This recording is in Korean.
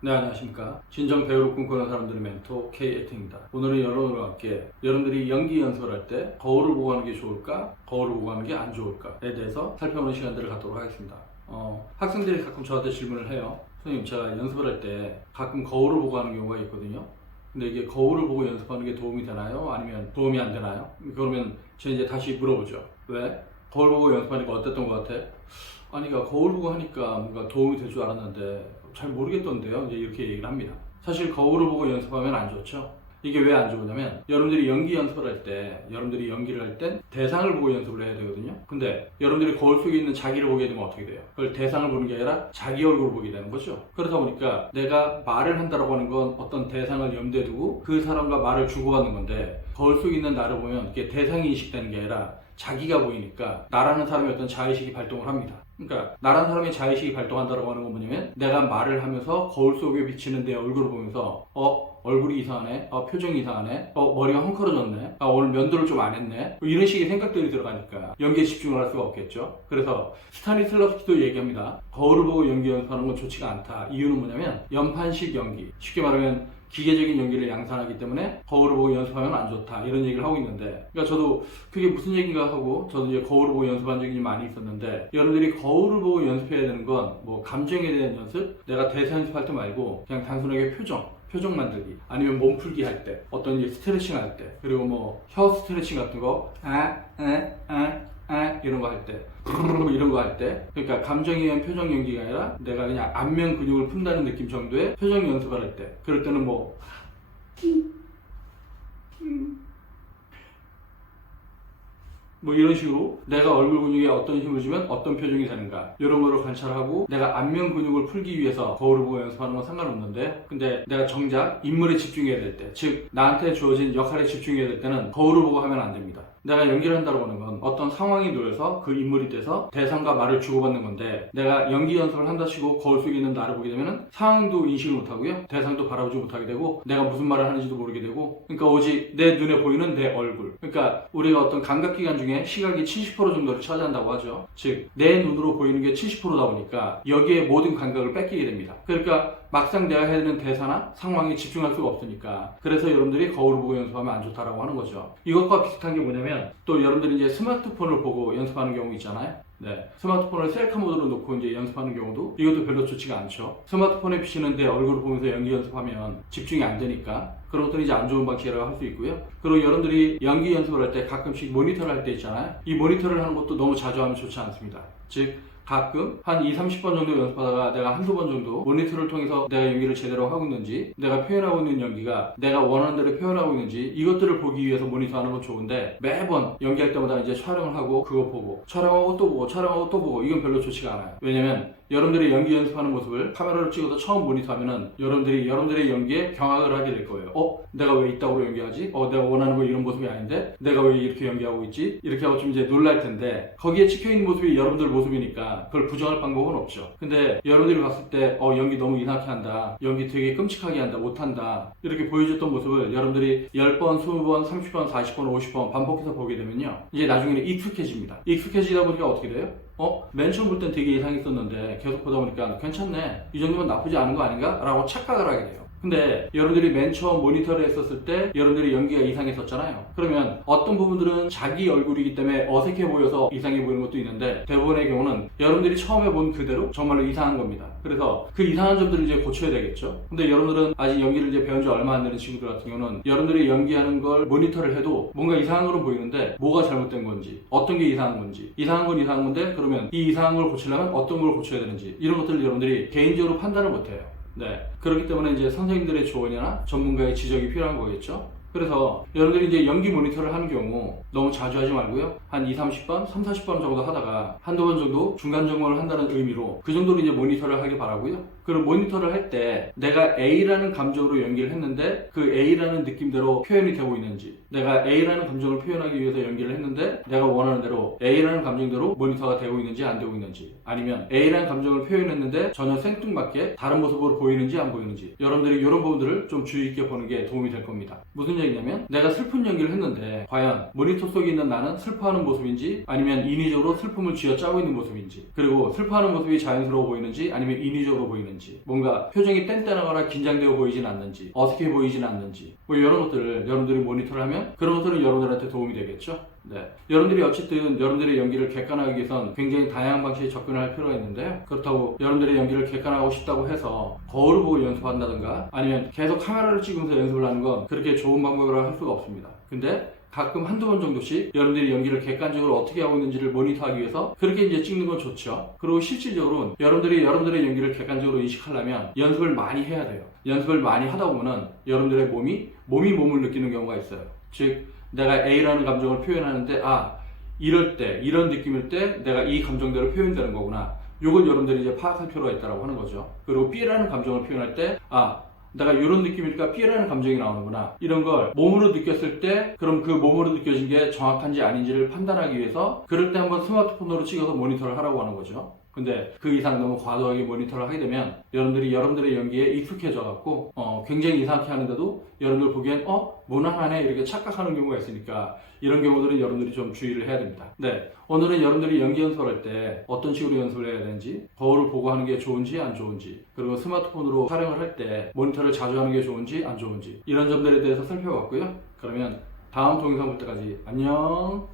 네, 안녕하십니까. 진정 배우를 꿈꾸는 사람들의 멘토 K에팅입니다. 오늘은 여러분과 함께 여러분들이 연기 연습을 할 때 거울을 보고 하는 게 좋을까, 거울을 보고 하는 게 안 좋을까에 대해서 살펴보는 시간들을 갖도록 하겠습니다. 학생들이 가끔 저한테 질문을 해요. 선생님, 제가 연습을 할 때 가끔 거울을 보고 하는 경우가 있거든요. 근데 이게 거울을 보고 연습하는 게 도움이 되나요? 아니면 도움이 안 되나요? 그러면 제가 이제 다시 물어보죠. 왜? 거울 보고 연습하니까 어땠던 것 같아? 아니, 그러니까 거울 보고 하니까 뭔가 도움이 될 줄 알았는데 잘 모르겠던데요. 이제 이렇게 얘기를 합니다. 사실 거울을 보고 연습하면 안 좋죠. 이게 왜 안 좋으냐면 여러분들이 연기 연습을 할 때, 여러분들이 연기를 할 땐 대상을 보고 연습을 해야 되거든요. 근데 여러분들이 거울 속에 있는 자기를 보게 되면 어떻게 돼요? 그걸 대상을 보는 게 아니라 자기 얼굴을 보게 되는 거죠. 그러다 보니까 내가 말을 한다라고 하는 건 어떤 대상을 염두에 두고 그 사람과 말을 주고받는 건데, 거울 속에 있는 나를 보면 이게 대상이 인식되는 게 아니라 자기가 보이니까 나라는 사람의 어떤 자의식이 발동을 합니다. 그러니까 나라는 사람의 자의식이 발동한다고 하는 건 뭐냐면, 내가 말을 하면서 거울 속에 비치는 내 얼굴을 보면서 얼굴이 이상하네, 표정이 이상하네, 머리가 헝클어졌네, 오늘 면도를 좀 안 했네, 뭐 이런 식의 생각들이 들어가니까 연기에 집중을 할 수가 없겠죠. 그래서 스타니슬라스키도 얘기합니다. 거울을 보고 연기 연습하는 건 좋지가 않다. 이유는 뭐냐면 연판식 연기, 쉽게 말하면 기계적인 연기를 양산하기 때문에 거울을 보고 연습하면 안 좋다, 이런 얘기를 하고 있는데, 그러니까 저도 그게 무슨 얘기인가 하고 저도 이제 거울을 보고 연습한 적이 많이 있었는데, 여러분들이 거울을 보고 연습해야 되는 건 뭐 감정에 대한 연습, 내가 대사 연습할 때 말고 그냥 단순하게 표정 만들기, 아니면 몸풀기 할 때, 어떤 이제 스트레칭 할 때, 그리고 뭐 혀 스트레칭 같은 거, 이런 거 할 때, 이런 거 할 때, 그러니까 감정에 의한 표정 연기가 아니라 내가 그냥 안면 근육을 푼다는 느낌 정도의 표정 연습을 할 때, 그럴 때는 뭐 이런 식으로 내가 얼굴 근육에 어떤 힘을 주면 어떤 표정이 되는가, 이런 거를 관찰하고 내가 안면 근육을 풀기 위해서 거울을 보고 연습하는 건 상관없는데, 근데 내가 정작 인물에 집중해야 될 때, 즉 나한테 주어진 역할에 집중해야 될 때는 거울을 보고 하면 안 됩니다. 내가 연기를 한다고 하는 건 어떤 상황이 놓여서 그 인물이 돼서 대상과 말을 주고받는 건데, 내가 연기 연습을 한다시고 거울 속에 있는 나를 보게 되면 상황도 인식을 못하고요, 대상도 바라보지 못하게 되고, 내가 무슨 말을 하는지도 모르게 되고, 그러니까 오직 내 눈에 보이는 내 얼굴, 그러니까 우리가 어떤 감각기관 중에 시각이 70% 정도를 차지한다고 하죠. 즉 내 눈으로 보이는 게 70%다 보니까 여기에 모든 감각을 뺏기게 됩니다. 그러니까 막상 내가 해야 되는 대사나 상황에 집중할 수가 없으니까, 그래서 여러분들이 거울을 보고 연습하면 안 좋다라고 하는 거죠. 이것과 비슷한 게 뭐냐면, 또 여러분들이 이제 스마트폰을 보고 연습하는 경우 있잖아요. 네, 스마트폰을 셀카 모드로 놓고 이제 연습하는 경우도, 이것도 별로 좋지가 않죠. 스마트폰에 비치는 내 얼굴을 보면서 연기 연습하면 집중이 안 되니까 그런 것들이 이제 안 좋은 방식이라고 할 수 있고요. 그리고 여러분들이 연기 연습을 할 때 가끔씩 모니터를 할 때 있잖아요. 이 모니터를 하는 것도 너무 자주 하면 좋지 않습니다. 즉 가끔 한 20-30번 정도 연습하다가 내가 한두 번 정도 모니터를 통해서 내가 연기를 제대로 하고 있는지, 내가 표현하고 있는 연기가 내가 원하는 대로 표현하고 있는지, 이것들을 보기 위해서 모니터하는 건 좋은데, 매번 연기할 때마다 이제 촬영을 하고 그거 보고 촬영하고 또 보고 촬영하고 또 보고, 이건 별로 좋지가 않아요. 왜냐면 여러분들이 연기 연습하는 모습을 카메라로 찍어서 처음 모니터하면은 여러분들의 연기에 경악을 하게 될 거예요. 내가 왜 이따구로 연기하지? 내가 원하는 거 이런 모습이 아닌데 내가 왜 이렇게 연기하고 있지? 이렇게 하고 좀 이제 놀랄 텐데, 거기에 찍혀있는 모습이 여러분들 모습이니까 그걸 부정할 방법은 없죠. 근데 여러분들이 봤을 때 연기 너무 이상하게 한다, 연기 되게 끔찍하게 한다, 못한다, 이렇게 보여줬던 모습을 여러분들이 10번, 20번, 30번, 40번, 50번 반복해서 보게 되면요, 이제 나중에는 익숙해집니다. 익숙해지다 보니까 어떻게 돼요? 맨 처음 볼 땐 되게 이상했었는데 계속 보다 보니까 괜찮네, 이 정도면 나쁘지 않은 거 아닌가? 라고 착각을 하게 돼요. 근데 여러분들이 맨 처음 모니터를 했었을 때 여러분들이 연기가 이상했었잖아요. 그러면 어떤 부분들은 자기 얼굴이기 때문에 어색해 보여서 이상해 보이는 것도 있는데, 대부분의 경우는 여러분들이 처음에 본 그대로 정말로 이상한 겁니다. 그래서 그 이상한 점들을 이제 고쳐야 되겠죠. 근데 여러분들은 아직 연기를 이제 배운 지 얼마 안 되는 친구들 같은 경우는 여러분들이 연기하는 걸 모니터를 해도 뭔가 이상한 걸로 보이는데, 뭐가 잘못된 건지, 어떤 게 이상한 건지, 이상한 건 이상한 건데 그러면 이 이상한 걸 고치려면 어떤 걸 고쳐야 되는지, 이런 것들을 여러분들이 개인적으로 판단을 못해요. 네, 그렇기 때문에 이제 선생님들의 조언이나 전문가의 지적이 필요한 거겠죠. 그래서 여러분들이 이제 연기 모니터를 하는 경우 너무 자주 하지 말고요, 한 20-30번, 30-40번 정도 하다가 한두 번 정도 중간 점검을 한다는 의미로 그 정도로 이제 모니터를 하길 바라고요. 그리고 모니터를 할 때 내가 A라는 감정으로 연기를 했는데 그 A라는 느낌대로 표현이 되고 있는지, 내가 A라는 감정을 표현하기 위해서 연기를 했는데 내가 원하는 대로 A라는 감정대로 모니터가 되고 있는지 안 되고 있는지, 아니면 A라는 감정을 표현했는데 전혀 생뚱맞게 다른 모습으로 보이는지 안 보이는지, 여러분들이 이런 부분들을 좀 주의 있게 보는 게 도움이 될 겁니다. 무슨 얘기냐면, 내가 슬픈 연기를 했는데 과연 모니터 속에 있는 나는 슬퍼하는 모습인지, 아니면 인위적으로 슬픔을 쥐어짜고 있는 모습인지, 그리고 슬퍼하는 모습이 자연스러워 보이는지 아니면 인위적으로 보이는지, 있는지, 뭔가 표정이 뗀뗀하거나 긴장되어 보이진 않는지, 어색해 보이진 않는지, 뭐 이런 것들을 여러분들이 모니터를 하면 그런 것들은 여러분들한테 도움이 되겠죠. 네. 여러분들이 어쨌든 여러분들의 연기를 객관화하기 위해선 굉장히 다양한 방식의 접근을 할 필요가 있는데요. 그렇다고 여러분들의 연기를 객관화하고 싶다고 해서 거울을 보고 연습한다든가 아니면 계속 카메라를 찍으면서 연습을 하는 건 그렇게 좋은 방법이라고 할 수가 없습니다. 근데 가끔 한두 번 정도씩 여러분들이 연기를 객관적으로 어떻게 하고 있는지를 모니터하기 위해서 그렇게 이제 찍는 건 좋죠. 그리고 실질적으로 여러분들이 여러분들의 연기를 객관적으로 인식하려면 연습을 많이 해야 돼요. 연습을 많이 하다 보면은 여러분들의 몸이 몸을 느끼는 경우가 있어요. 즉 내가 A라는 감정을 표현하는데 이럴 때 이런 느낌일 때 내가 이 감정대로 표현되는 거구나. 이건 여러분들이 이제 파악할 필요가 있다고 하는 거죠. 그리고 B라는 감정을 표현할 때 내가 이런 느낌이니까 B라는 감정이 나오는구나. 이런 걸 몸으로 느꼈을 때 그럼 그 몸으로 느껴진 게 정확한지 아닌지를 판단하기 위해서 그럴 때 한번 스마트폰으로 찍어서 모니터를 하라고 하는 거죠. 근데 그 이상 너무 과도하게 모니터를 하게 되면 여러분들이 여러분들의 연기에 익숙해져 갖고 굉장히 이상하게 하는데도 여러분들 보기엔 무난하네 이렇게 착각하는 경우가 있으니까 이런 경우들은 여러분들이 좀 주의를 해야 됩니다. 네, 오늘은 여러분들이 연기 연습을 할 때 어떤 식으로 연습을 해야 되는지, 거울을 보고 하는 게 좋은지 안 좋은지, 그리고 스마트폰으로 촬영을 할 때 모니터를 자주 하는 게 좋은지 안 좋은지 이런 점들에 대해서 살펴봤고요. 그러면 다음 동영상 볼 때까지 안녕.